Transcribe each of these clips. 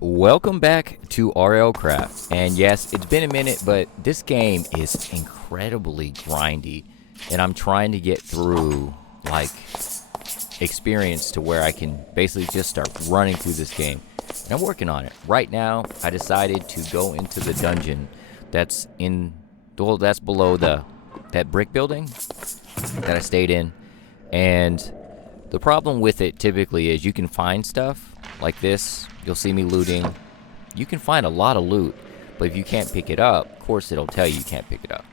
Welcome back to RLCraft. And yes, it's been a minute, but this game is incredibly grindy. And I'm trying to get through, like, experience to where I can basically just start running through this game. And I'm working on it. Right now, I decided to go into the dungeon that's that's below that brick building that I stayed in. And the problem with it typically is you can find stuff like this. You'll see me looting. You can find a lot of loot, but if you can't pick it up, of course it'll tell you can't pick it up.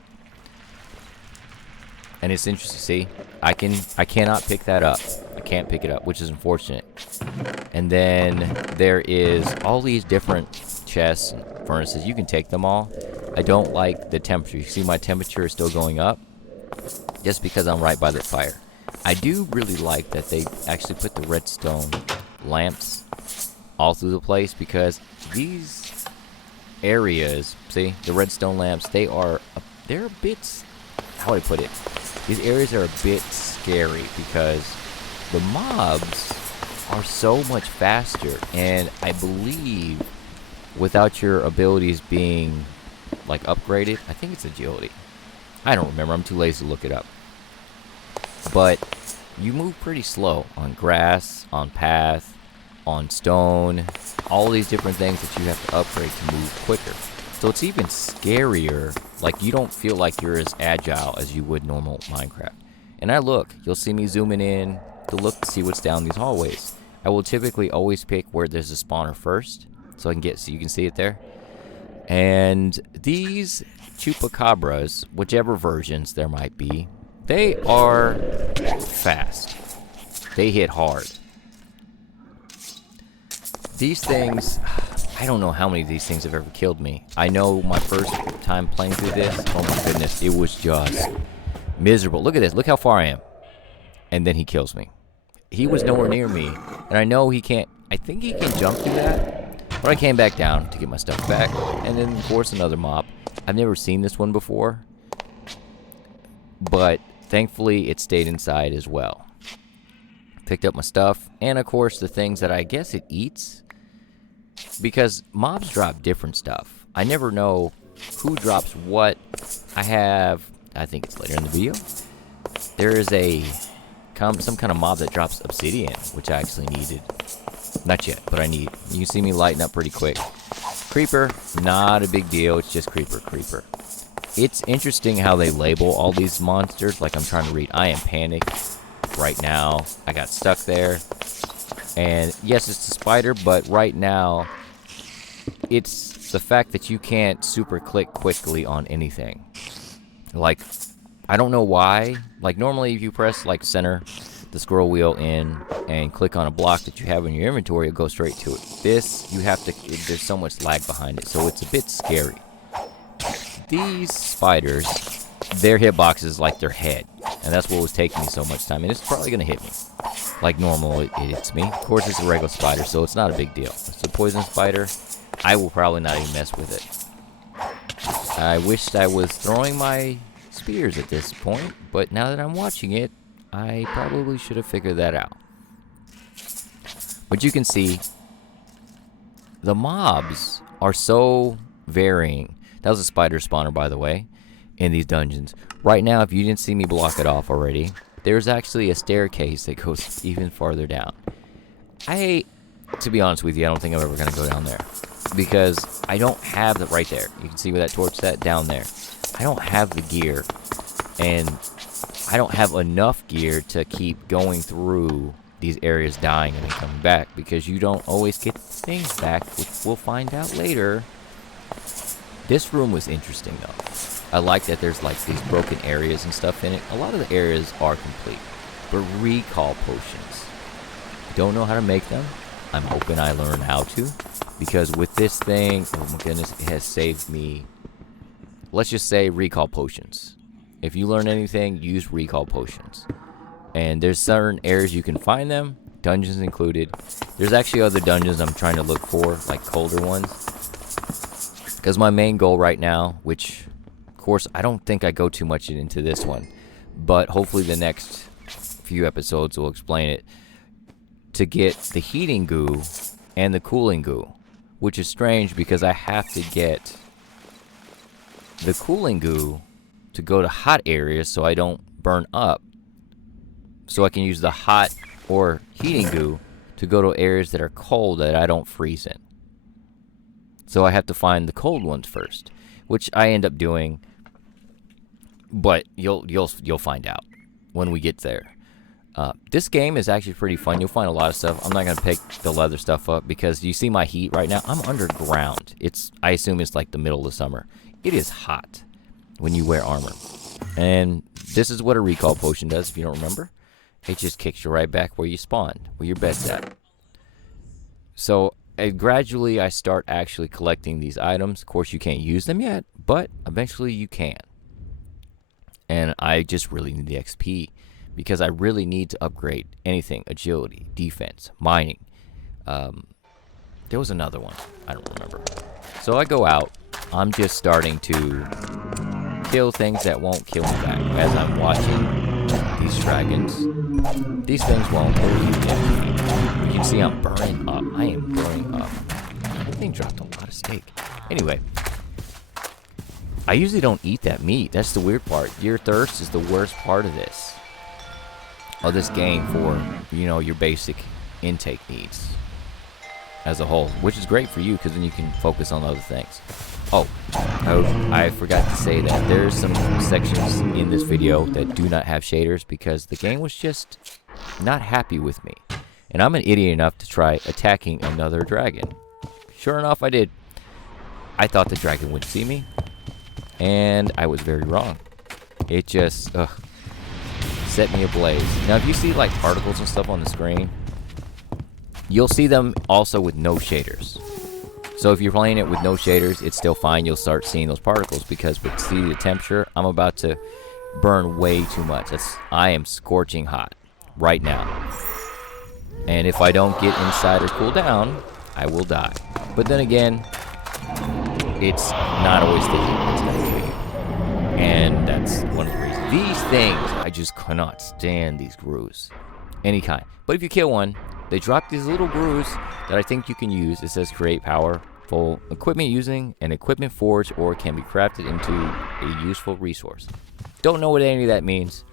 And it's interesting. See, I cannot pick that up. I can't pick it up, which is unfortunate. And then there is all these different chests and furnaces. You can take them all. I don't like the temperature. You see my temperature is still going up just because I'm right by the fire. I do really like that they actually put the redstone lamps all through the place, because these areas, see, the redstone lamps, they're a bit, how would I put it? These areas are a bit scary because the mobs are so much faster, and I believe without your abilities being like upgraded, I think it's agility. I don't remember. I'm too lazy to look it up. But you move pretty slow on grass, on path, on stone, all these different things that you have to upgrade to move quicker. So it's even scarier. Like, you don't feel like you're as agile as you would normal Minecraft. And you'll see me zooming in to look to see what's down these hallways. I will typically always pick where there's a spawner first, so you can see it there. And these chupacabras, whichever versions there might be, they are fast. They hit hard. These things, I don't know how many of these things have ever killed me. I know my first time playing through this, oh my goodness, it was just miserable. Look at this, look how far I am. And then he kills me. He was nowhere near me, and I know he can't, I think he can jump through that. But I came back down to get my stuff back, and then of course another mob. I've never seen this one before, but thankfully it stayed inside as well. Picked up my stuff, and of course the things that I guess it eats, because mobs drop different stuff. I never know who drops what. I think it's later in the video, there is some kind of mob that drops obsidian, which I actually needed. Not yet, but I need. You can see me lighting up pretty quick. Creeper, not a big deal. It's just creeper. It's interesting how they label all these monsters. Like, I'm trying to read. I am panicked right now. I got stuck there. And yes, it's a spider, but right now, it's the fact that you can't super click quickly on anything. Like, I don't know why. Like, normally if you press, like, center the scroll wheel in and click on a block that you have in your inventory, it'll go straight to it. This, there's so much lag behind it, so it's a bit scary. These spiders, their hitbox is like their head, and that's what was taking me so much time, and it's probably going to hit me. Like normal, it hits me. Of course, it's a regular spider, so it's not a big deal. It's a poison spider. I will probably not even mess with it. I wished I was throwing my spears at this point, but now that I'm watching it, I probably should have figured that out. But you can see, the mobs are so varying. That was a spider spawner, by the way, in these dungeons. Right now, if you didn't see me block it off already, there's actually a staircase that goes even farther down. To be honest with you, I don't think I'm ever going to go down there, because I don't have the, right there, you can see where that torch set down there. I don't have the gear, and I don't have enough gear to keep going through these areas dying and then coming back, because you don't always get things back, which we'll find out later. This room was interesting though. I like that there's like these broken areas and stuff in it. A lot of the areas are complete, but recall potions, don't know how to make them. I'm hoping I learn how to, because with this thing, oh my goodness, it has saved me. Let's just say recall potions. If you learn anything, use recall potions. And there's certain areas you can find them, dungeons included. There's actually other dungeons I'm trying to look for, like colder ones. Because my main goal right now, which, of course, I don't think I go too much into this one, but hopefully the next few episodes will explain it, to get the heating goo and the cooling goo, which is strange because I have to get the cooling goo to go to hot areas so I don't burn up. So I can use the hot or heating goo to go to areas that are cold that I don't freeze in. So I have to find the cold ones first, which I end up doing. But you'll find out when we get there. This game is actually pretty fun. You'll find a lot of stuff. I'm not gonna pick the leather stuff up because you see my heat right now. I'm underground. I assume it's like the middle of the summer. It is hot when you wear armor, and this is what a recall potion does. If you don't remember, it just kicks you right back where you spawned, where your bed's at. So gradually, I start actually collecting these items. Of course, you can't use them yet, but eventually you can. And I just really need the XP because I really need to upgrade anything: agility, defense, mining. There was another one. I don't remember. So I go out. I'm just starting to kill things that won't kill me back as I'm watching these dragons. These things won't hurt you yet. You can see I'm burning up. I am burning up. That thing dropped a lot of steak. Anyway. I usually don't eat that meat. That's the weird part. Your thirst is the worst part of this. Of this game for, your basic intake needs as a whole. Which is great for you because then you can focus on other things. Oh, I forgot to say that there's some sections in this video that do not have shaders because the game was just not happy with me. And I'm an idiot enough to try attacking another dragon. Sure enough, I did. I thought the dragon would see me. And I was very wrong. It just set me ablaze. Now, if you see like particles and stuff on the screen, you'll see them also with no shaders. So if you're playing it with no shaders, it's still fine. You'll start seeing those particles because with the temperature, I'm about to burn way too much. I am scorching hot right now. And if I don't get inside or cool down, I will die. But then again, it's not always the heat that's going to kill you. And that's one of the reasons. These things, I just cannot stand these grooves. Any kind. But if you kill one, they drop these little grooves that I think you can use. It says create powerful equipment using an equipment forge or can be crafted into a useful resource. Don't know what any of that means.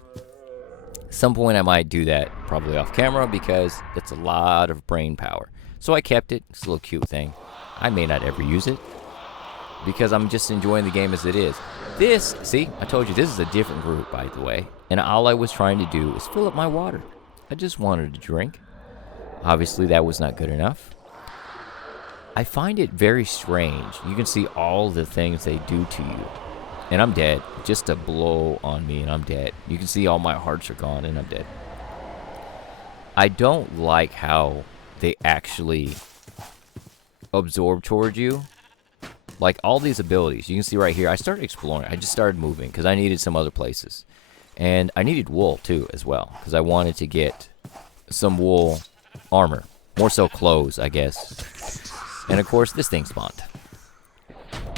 At some point I might do that, probably off camera, because it's a lot of brain power. So I kept it. It's a little cute thing. I may not ever use it, because I'm just enjoying the game as it is. This, see, I told you, this is a different group, by the way. And all I was trying to do is fill up my water. I just wanted to drink. Obviously, that was not good enough. I find it very strange. You can see all the things they do to you. And I'm dead. Just a blow on me and I'm dead. You can see all my hearts are gone and I'm dead. I don't like how they actually absorb toward you. Like all these abilities, you can see right here, I started exploring. I just started moving because I needed some other places. And I needed wool too as well because I wanted to get some wool armor. More so clothes, I guess. And of course, this thing spawned.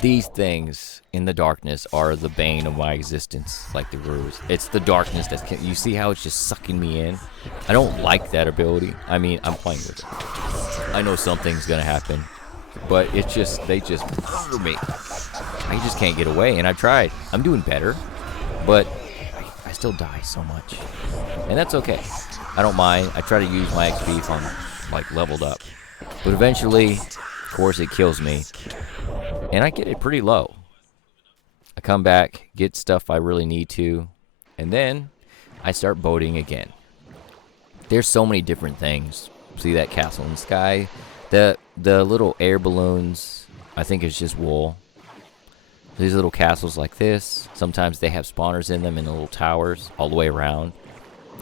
These things in the darkness are the bane of my existence, like the grooves. It's the darkness that's... You see how it's just sucking me in? I don't like that ability. I mean, I'm playing with it. I know something's going to happen. But it's just... They just murder me. I just can't get away. And I've tried. I'm doing better. But I still die so much. And that's okay. I don't mind. I try to use my XP if I'm, like, leveled up. But eventually, of course, it kills me. And I get it pretty low. I come back, get stuff I really need to, and then I start boating again. There's so many different things. See that castle in the sky? The little air balloons, I think it's just wool. These little castles like this, sometimes they have spawners in them in the little towers all the way around.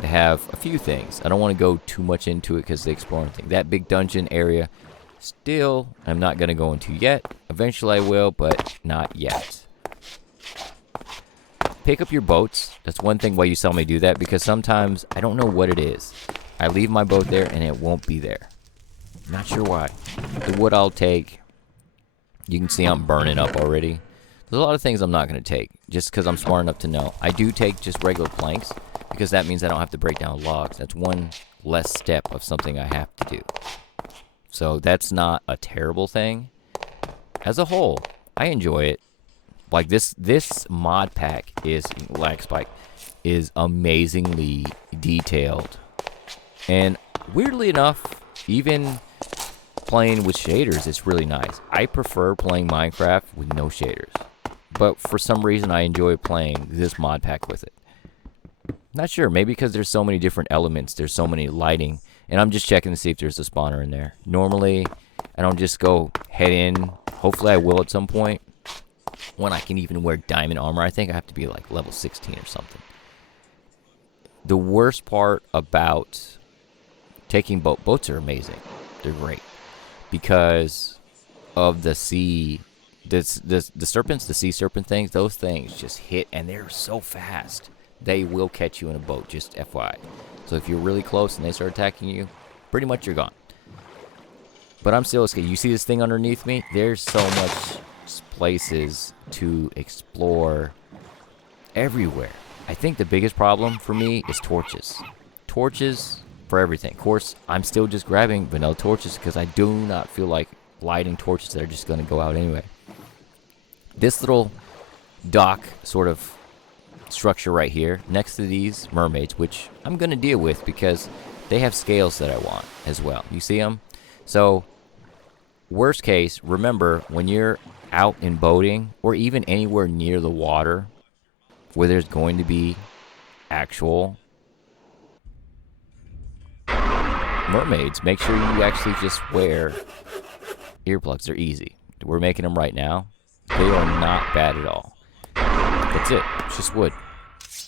They have a few things. I don't want to go too much into it because they explore anything. That big dungeon area, still, I'm not going to go into yet. Eventually I will, but not yet. Pick up your boats. That's one thing why you saw me do that, because sometimes I don't know what it is. I leave my boat there and it won't be there. Not sure why. The wood I'll take. You can see I'm burning up already. There's a lot of things I'm not going to take, just because I'm smart enough to know. I do take just regular planks, because that means I don't have to break down logs. That's one less step of something I have to do. So that's not a terrible thing. as a whole, I enjoy it. Like this mod pack is lag spike is amazingly detailed, and weirdly enough, even playing with shaders, it's really nice. I prefer playing Minecraft with no shaders, but for some reason I enjoy playing this mod pack with it. Not sure, maybe because there's so many different elements, there's so many lighting, and I'm just checking to see if there's a spawner in there. Normally, I don't just go head in. Hopefully I will at some point when I can even wear diamond armor. I think I have to be like level 16 or something. The worst part about taking boats are amazing. They're great because of the sea, the serpents, the sea serpent things. Those things just hit, and they're so fast. They will catch you in a boat, just FYI. So if you're really close and they start attacking you, pretty much you're gone. But I'm still scared. You see this thing underneath me? There's so much places to explore everywhere. I think the biggest problem for me is torches. Torches for everything. Of course, I'm still just grabbing vanilla torches because I do not feel like lighting torches that are just going to go out anyway. This little dock sort of structure right here next to these mermaids, which I'm going to deal with because they have scales that I want as well. You see them? So worst case, remember when you're out in boating or even anywhere near the water where there's going to be actual mermaids, make sure you actually just wear earplugs. They're easy. We're making them right now. They are not bad at all. That's it. It's just wood.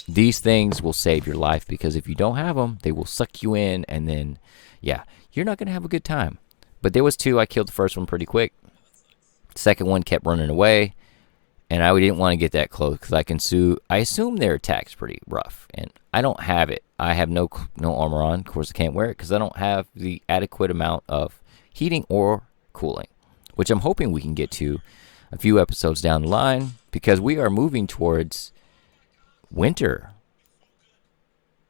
These things will save your life because if you don't have them, they will suck you in, and then, yeah, you're not going to have a good time. But there was two. I killed the first one pretty quick. The second one kept running away, and I didn't want to get that close because I assume their attack's pretty rough, and I don't have it. I have no armor on. Of course, I can't wear it because I don't have the adequate amount of heating or cooling, which I'm hoping we can get to a few episodes down the line because we are moving towards winter.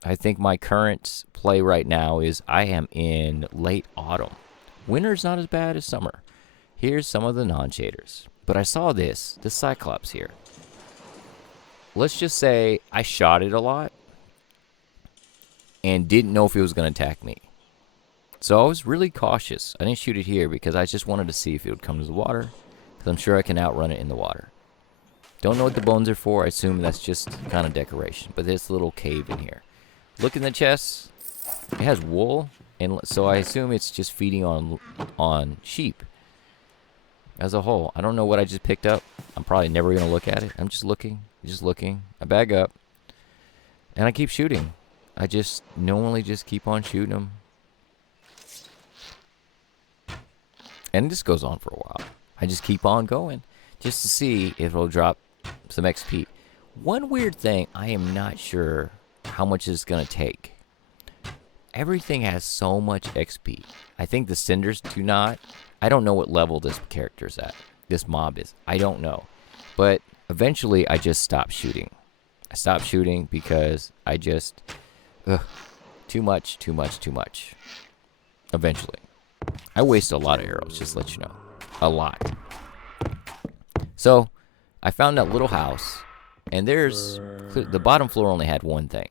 I think my current play right now is I am in late autumn. Winter's not as bad as summer. Here's some of the non-shaders. But I saw this Cyclops here. Let's just say I shot it a lot and didn't know if it was going to attack me. So I was really cautious. I didn't shoot it here because I just wanted to see if it would come to the water, because I'm sure I can outrun it in the water. Don't know what the bones are for. I assume that's just kind of decoration. But there's a little cave in here. Look in the chest. It has wool, and so I assume it's just feeding on sheep as a whole. I don't know what I just picked up. I'm probably never going to look at it. I'm just looking. I bag up, and I keep shooting. I just normally just keep on shooting them. And this goes on for a while. I just keep on going just to see if it'll drop some XP. One weird thing, I am not sure how much it's going to take. Everything has so much XP. I think the cinders do not. I don't know what level this character's at. This mob is. I don't know. But eventually I just stopped shooting. I stopped shooting because I just... too much. Eventually. I waste a lot of arrows, just to let you know. A lot. So, I found that little house, and there's... The bottom floor only had one thing.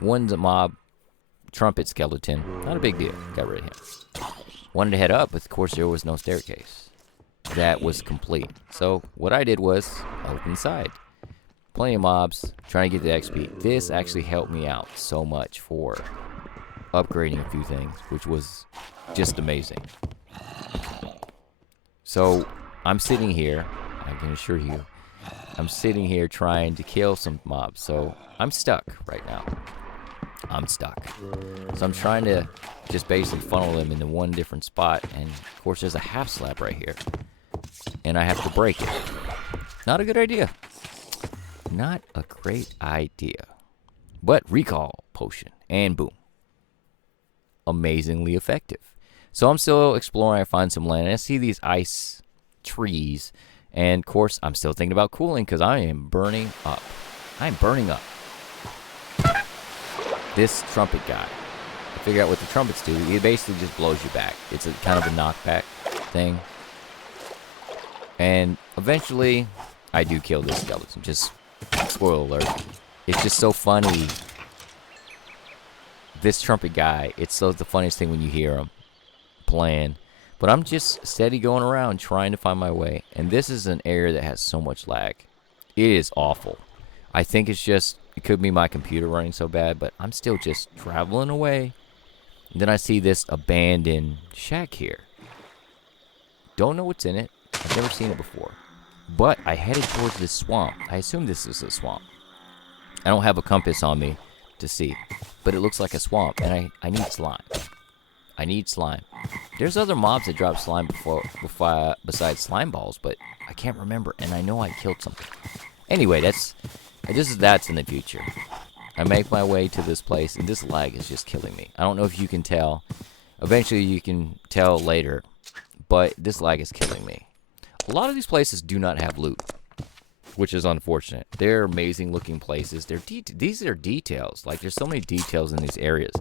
One's a mob, trumpet skeleton. Not a big deal. Got rid of him. Wanted to head up, but of course there was no staircase. That was complete. So, what I did was, I looked inside. Plenty of mobs, trying to get the XP. This actually helped me out so much for upgrading a few things, which was just amazing. So, I'm sitting here, I can assure you, I'm sitting here trying to kill some mobs. So, I'm stuck right now. So I'm trying to just basically funnel them into one different spot. And, of course, there's a half slab right here. And I have to break it. Not a good idea. Not a great idea. But recall potion. And boom. Amazingly effective. So I'm still exploring. I find some land. And I see these ice trees. And, of course, I'm still thinking about cooling because I am burning up. I'm burning up. This trumpet guy. To figure out what the trumpets do, it basically just blows you back. It's a kind of a knockback thing. And eventually, I do kill this skeleton. Just spoiler alert. It's just so funny. This trumpet guy, it's so the funniest thing when you hear him playing. But I'm just steady going around trying to find my way. And this is an area that has so much lag. It is awful. I think it's just, it could be my computer running so bad, but I'm still just traveling away. And then I see this abandoned shack here. Don't know what's in it. I've never seen it before. But I headed towards this swamp. I assume this is a swamp. I don't have a compass on me to see. But it looks like a swamp, and I need slime. I need slime. There's other mobs that drop slime besides slime balls, but I can't remember, and I know I killed something. Anyway, that's in the future. I make my way to this place, and this lag is just killing me. I don't know if you can tell. Eventually, you can tell later, but this lag is killing me. A lot of these places do not have loot, which is unfortunate. They're amazing looking places. These are details. Like, there's so many details in these areas.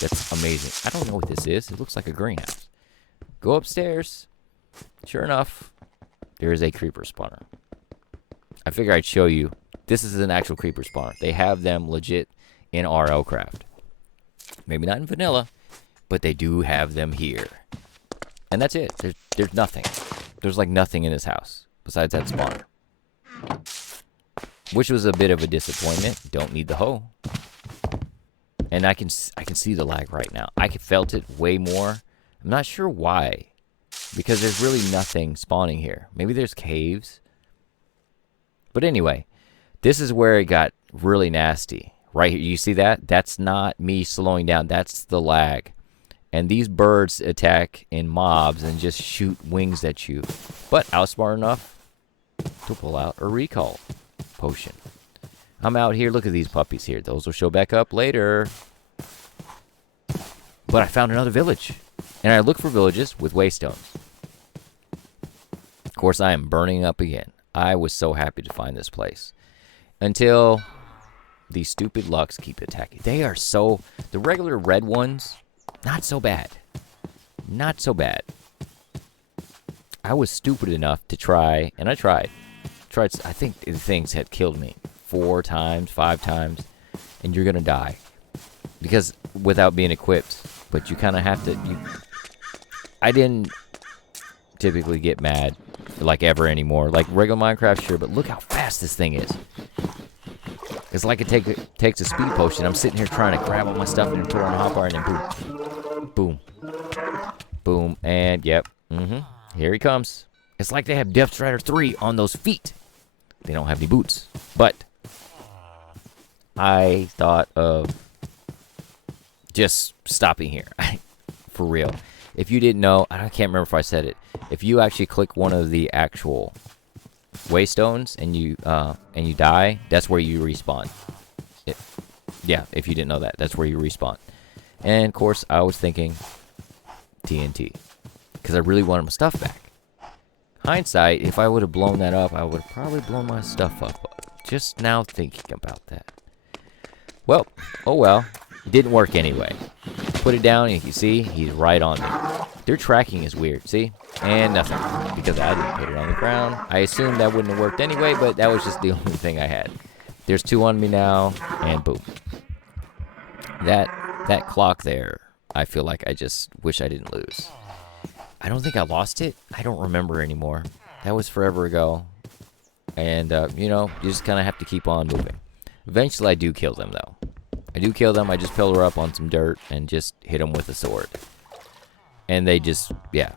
That's amazing. I don't know what this is. It looks like a greenhouse. Go upstairs. Sure enough, there is a creeper spawner. I figure I'd show you. This is an actual creeper spawner. They have them legit in RLCraft. Maybe not in vanilla, but they do have them here. And that's it. There's nothing. There's like nothing in this house besides that spawner. Which was a bit of a disappointment. Don't need the hoe. And I can see the lag right now. I felt it way more. I'm not sure why. Because there's really nothing spawning here. Maybe there's caves. But anyway, this is where it got really nasty. Right here, you see that? That's not me slowing down. That's the lag. And these birds attack in mobs and just shoot wings at you. But I was smart enough to pull out a recall potion. I'm out here. Look at these puppies here. Those will show back up later. But I found another village. And I look for villages with waystones. Of course, I am burning up again. I was so happy to find this place. Until these stupid lucks keep attacking. They are so... The regular red ones, not so bad. Not so bad. I was stupid enough to try, and I tried. I think the things had killed me 4 times, 5 times, and you're gonna die. Because without being equipped. But you kind of have to... I didn't typically get mad like ever anymore. Like regular Minecraft, sure, but look how fast this thing is. It's like it takes a speed potion. I'm sitting here trying to grab all my stuff and put it on a hotbar, and then boom. Boom. Boom. And, yep. Here he comes. It's like they have Death Strider 3 on those feet. They don't have any boots. But I thought of just stopping here. For real. If you didn't know, I can't remember if I said it. If you actually click one of the actual waystones and you die, that's where you respawn. Yeah, if you didn't know that, that's where you respawn. And of course, I was thinking TNT because I really wanted my stuff back. Hindsight, if I would have blown that up, I would have probably blown my stuff up. Just now thinking about that. Well, oh well. It didn't work anyway. Put it down, and you see, he's right on me. Their tracking is weird, see? And nothing, because I didn't put it on the ground. I assumed that wouldn't have worked anyway, but that was just the only thing I had. There's 2 on me now, and boom. That clock there, I feel like I just wish I didn't lose. I don't think I lost it. I don't remember anymore. That was forever ago. And, you know, you just kind of have to keep on moving. Eventually, I do kill them, though. I do kill them. I just pillar up on some dirt and just hit them with a sword. And they just, yeah.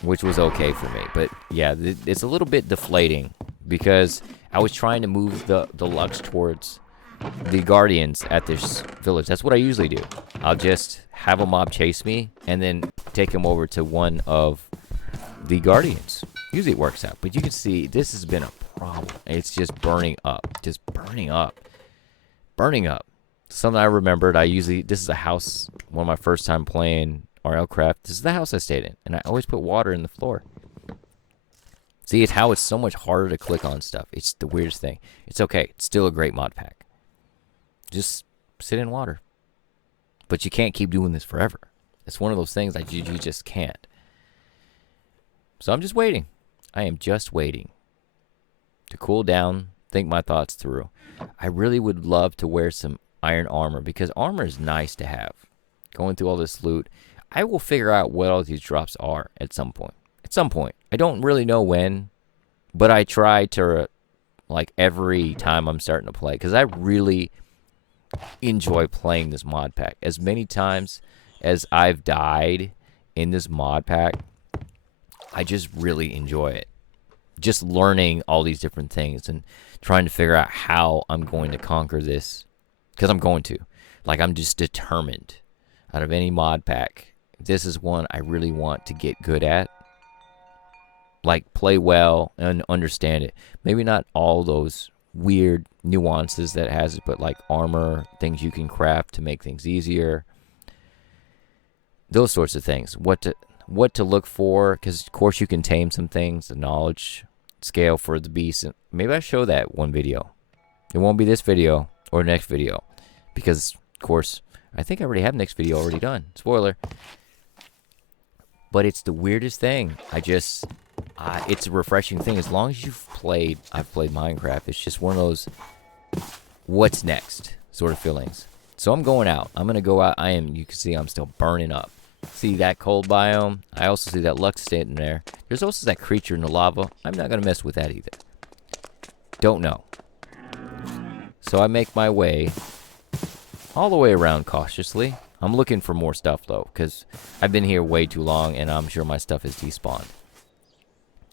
Which was okay for me. But, yeah, it's a little bit deflating. Because I was trying to move the lugs towards the guardians at this village. That's what I usually do. I'll just have a mob chase me and then take him over to one of the guardians. Usually it works out. But you can see this has been a problem. It's just burning up. Just burning up. Burning up. Something I remembered. This is a house, one of my first time playing RLCraft. This is the house I stayed in. And I always put water in the floor. See, it's how it's so much harder to click on stuff. It's the weirdest thing. It's okay. It's still a great mod pack. Just sit in water. But you can't keep doing this forever. It's one of those things that you just can't. So I'm just waiting. I am just waiting to cool down, think my thoughts through. I really would love to wear some iron armor because armor is nice to have. Going through all this loot, I will figure out what all these drops are at some point. At some point. I don't really know when, but I try to, like, every time I'm starting to play, because I really enjoy playing this mod pack. As many times as I've died in this mod pack, I just really enjoy it. Just learning all these different things and trying to figure out how I'm going to conquer this. Because I'm going to. Like, I'm just determined. Out of any mod pack, this is one I really want to get good at. Like, play well and understand it. Maybe not all those weird nuances that it has, but like armor, things you can craft to make things easier. Those sorts of things. What to look for, because of course you can tame some things, the knowledge scale for the beast. Maybe I show that one video. It won't be this video or next video, because of course I think I already have next video already done. Spoiler. But it's the weirdest thing. It's a refreshing thing. As long as I've played Minecraft, it's just one of those what's next sort of feelings. So I'm going out. I'm going to go out. You can see I'm still burning up. See that cold biome? I also see that Lux standing there. There's also that creature in the lava. I'm not going to mess with that either. Don't know. So I make my way all the way around cautiously. I'm looking for more stuff, though, because I've been here way too long, and I'm sure my stuff is despawned.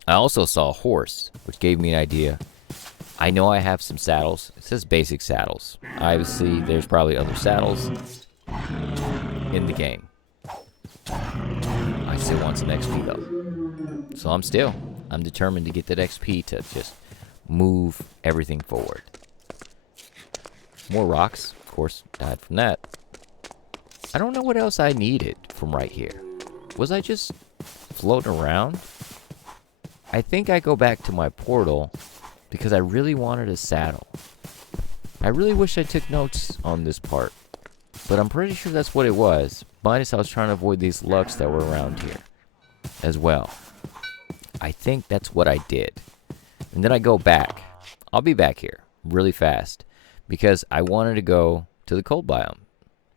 I also saw a horse, which gave me an idea. I know I have some saddles. It says basic saddles. Obviously, there's probably other saddles in the game. I still want some XP, though. So I'm determined to get that XP to just move everything forward. More rocks. Of course, died from that. I don't know what else I needed from right here. Was I just floating around? I think I go back to my portal because I really wanted a saddle. I really wish I took notes on this part, but I'm pretty sure that's what it was. Minus I was trying to avoid these Lux that were around here as well. I think that's what I did. And then I go back. I'll be back here really fast because I wanted to go to the cold biome.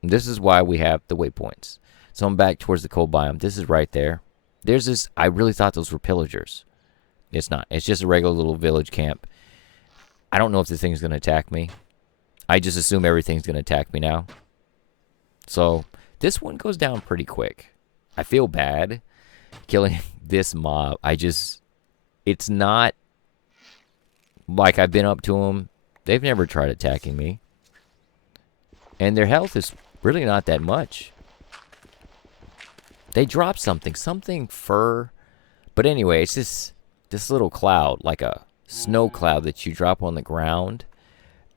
And this is why we have the waypoints. So I'm back towards the cold biome. This is right there. There's this. I really thought those were pillagers. It's not. It's just a regular little village camp. I don't know if this thing's going to attack me. I just assume everything's going to attack me now. So this one goes down pretty quick. I feel bad killing this mob. It's not like I've been up to them. They've never tried attacking me. And their health is really not that much. They drop something fur. But anyway, it's this little cloud, like a snow cloud that you drop on the ground.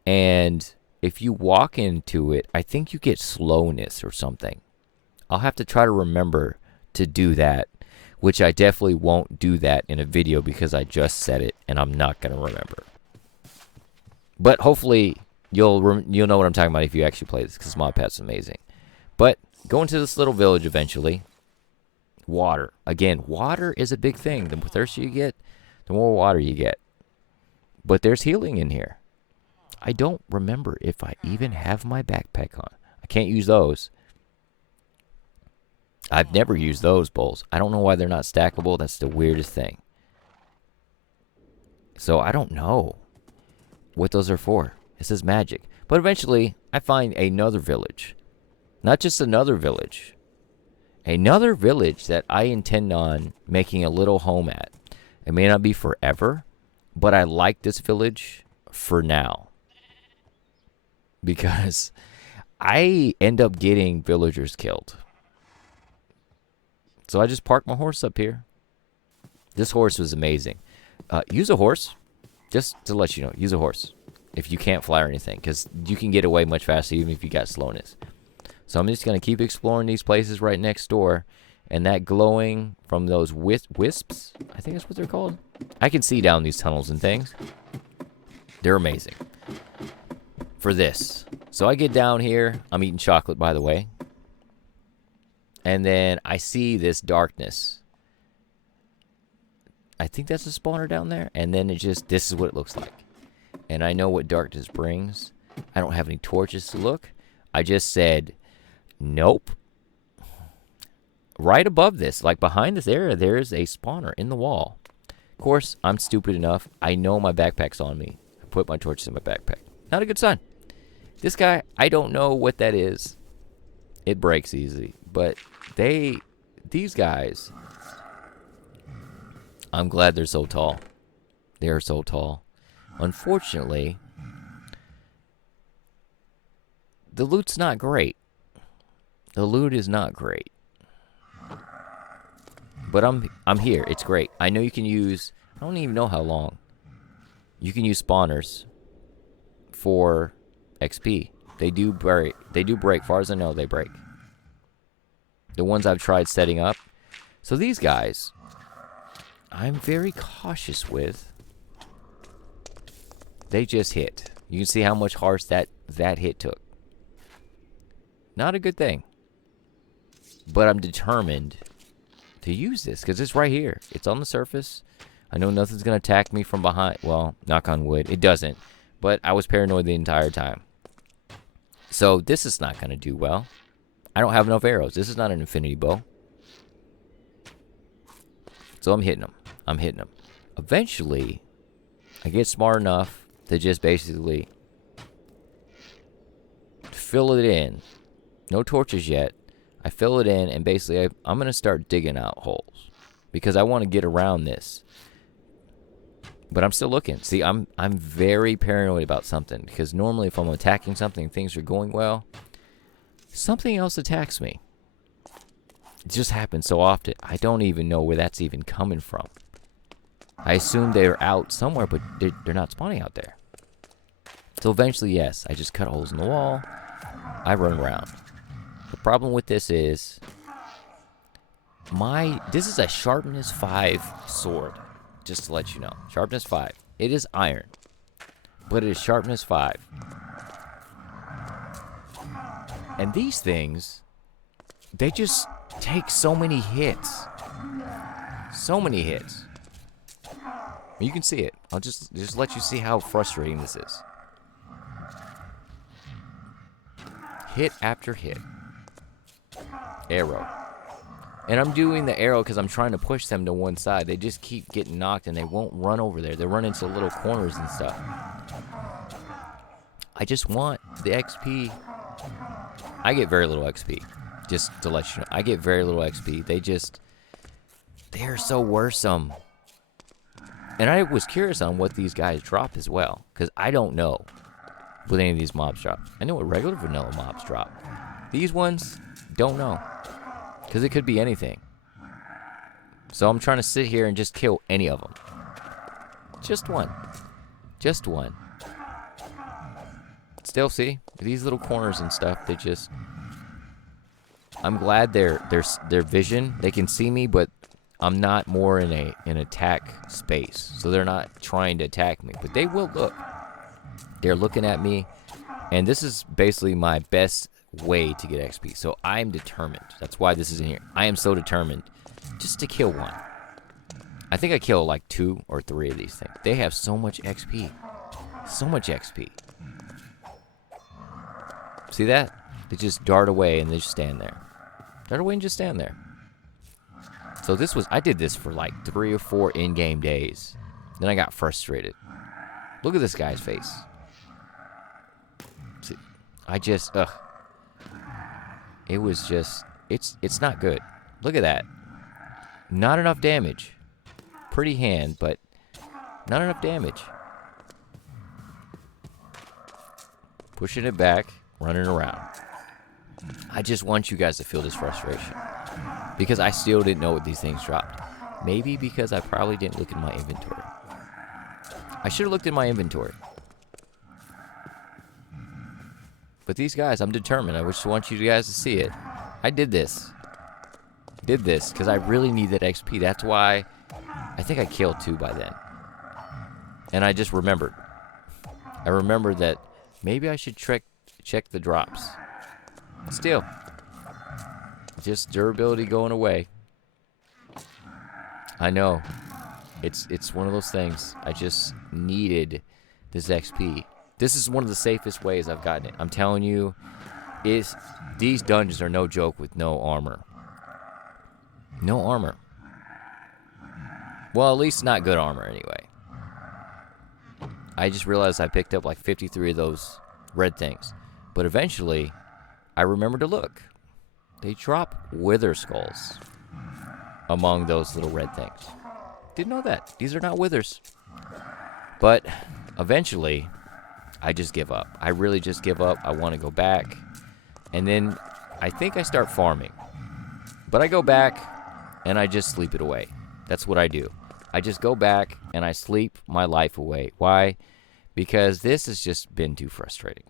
And if you walk into it, I think you get slowness or something. I'll have to try to remember to do that, which I definitely won't do that in a video because I just said it and I'm not going to remember. But hopefully you'll know what I'm talking about if you actually play this, because modpack's amazing. But go into this little village eventually. Water. Again, water is a big thing. The thirstier you get, the more water you get. But there's healing in here. I don't remember if I even have my backpack on. I can't use those. I've never used those bowls. I don't know why they're not stackable. That's the weirdest thing. So I don't know what those are for. It says magic. But eventually, I find another village. Not just another village. Another village that I intend on making a little home at. It may not be forever, but I like this village for now. Because I end up getting villagers killed. So I just parked my horse up here. This horse was amazing. Use a horse. Just to let you know, use a horse. If you can't fly or anything. Because you can get away much faster even if you got slowness. So I'm just going to keep exploring these places right next door. And that glowing from those wisps, I think that's what they're called. I can see down these tunnels and things. They're amazing. For this. So I get down here. I'm eating chocolate, by the way. And then I see this darkness. I think that's a spawner down there. And then this is what it looks like. And I know what darkness brings. I don't have any torches to look. I just said, nope. Right above this, like behind this area, there is a spawner in the wall. Of course, I'm stupid enough. I know my backpack's on me. I put my torches in my backpack. Not a good sign. This guy, I don't know what that is. It breaks easy. But these guys, I'm glad they're so tall. They are so tall. Unfortunately, the loot's not great. The loot is not great. But I'm here. It's great. I know you can use, I don't even know how long. You can use spawners for XP. They do break. They do break. Far as I know, they break. The ones I've tried setting up. So these guys, I'm very cautious with. They just hit. You can see how much harsh that hit took. Not a good thing. But I'm determined to use this because it's right here. It's on the surface. I know nothing's going to attack me from behind. Well, knock on wood. It doesn't. But I was paranoid the entire time. So this is not going to do well. I don't have enough arrows. This is not an infinity bow. So I'm hitting them. I'm hitting them. Eventually, I get smart enough to just basically fill it in. No torches yet. I fill it in, and basically I'm going to start digging out holes because I want to get around this. But I'm still looking. See, I'm very paranoid about something because normally if I'm attacking something and things are going well, something else attacks me. It just happens so often. I don't even know where that's even coming from. I assume they're out somewhere, but they're not spawning out there. So eventually, yes, I just cut holes in the wall. I run around. The problem with this is this is a sharpness 5 sword, just to let you know. Sharpness 5. It is iron, but it is sharpness 5. And these things, they just take so many hits. So many hits. You can see it. I'll just let you see how frustrating this is. Hit after hit. Arrow. And I'm doing the arrow because I'm trying to push them to one side. They just keep getting knocked and they won't run over there. They run into little corners and stuff. I just want the XP. I get very little XP. Just to let you know. I get very little XP. They're so worrisome. And I was curious on what these guys drop as well. Because I don't know what any of these mobs drop. I know what regular vanilla mobs drop. These ones, don't know. Because it could be anything. So I'm trying to sit here and just kill any of them. Just one. Just one. Still, see? These little corners and stuff, they just... I'm glad their vision, they can see me, but I'm not more in an attack space. So they're not trying to attack me. But they will look. They're looking at me. And this is basically my best way to get XP. So I'm determined. That's why this is in here. I am so determined just to kill one. I think I kill like 2 or 3 of these things. They have so much XP. So much XP. See that? They just dart away and they just stand there. Dart away and just stand there. So I did this for like 3 or 4 in-game days. Then I got frustrated. Look at this guy's face. See, it was just, it's not good. Look at that. Not enough damage. Pretty hand, but not enough damage. Pushing it back, running around. I just want you guys to feel this frustration. Because I still didn't know what these things dropped. Maybe because I probably didn't look in my inventory. I should have looked in my inventory. But these guys, I'm determined. I just want you guys to see it. I did this. Did this because I really need that XP. That's why I think I killed 2 by then. And I just remembered. I remembered that maybe I should check the drops. Still, just durability going away. I know. It's one of those things. I just needed this XP. This is one of the safest ways I've gotten it. I'm telling you, these dungeons are no joke with no armor. No armor. Well, at least not good armor anyway. I just realized I picked up like 53 of those red things. But eventually, I remembered to look. They drop wither skulls among those little red things. Didn't know that. These are not withers. But eventually, I just give up. I really just give up. I want to go back. And then I think I start farming. But I go back and I just sleep it away. That's what I do. I just go back and I sleep my life away. Why? Because this has just been too frustrating.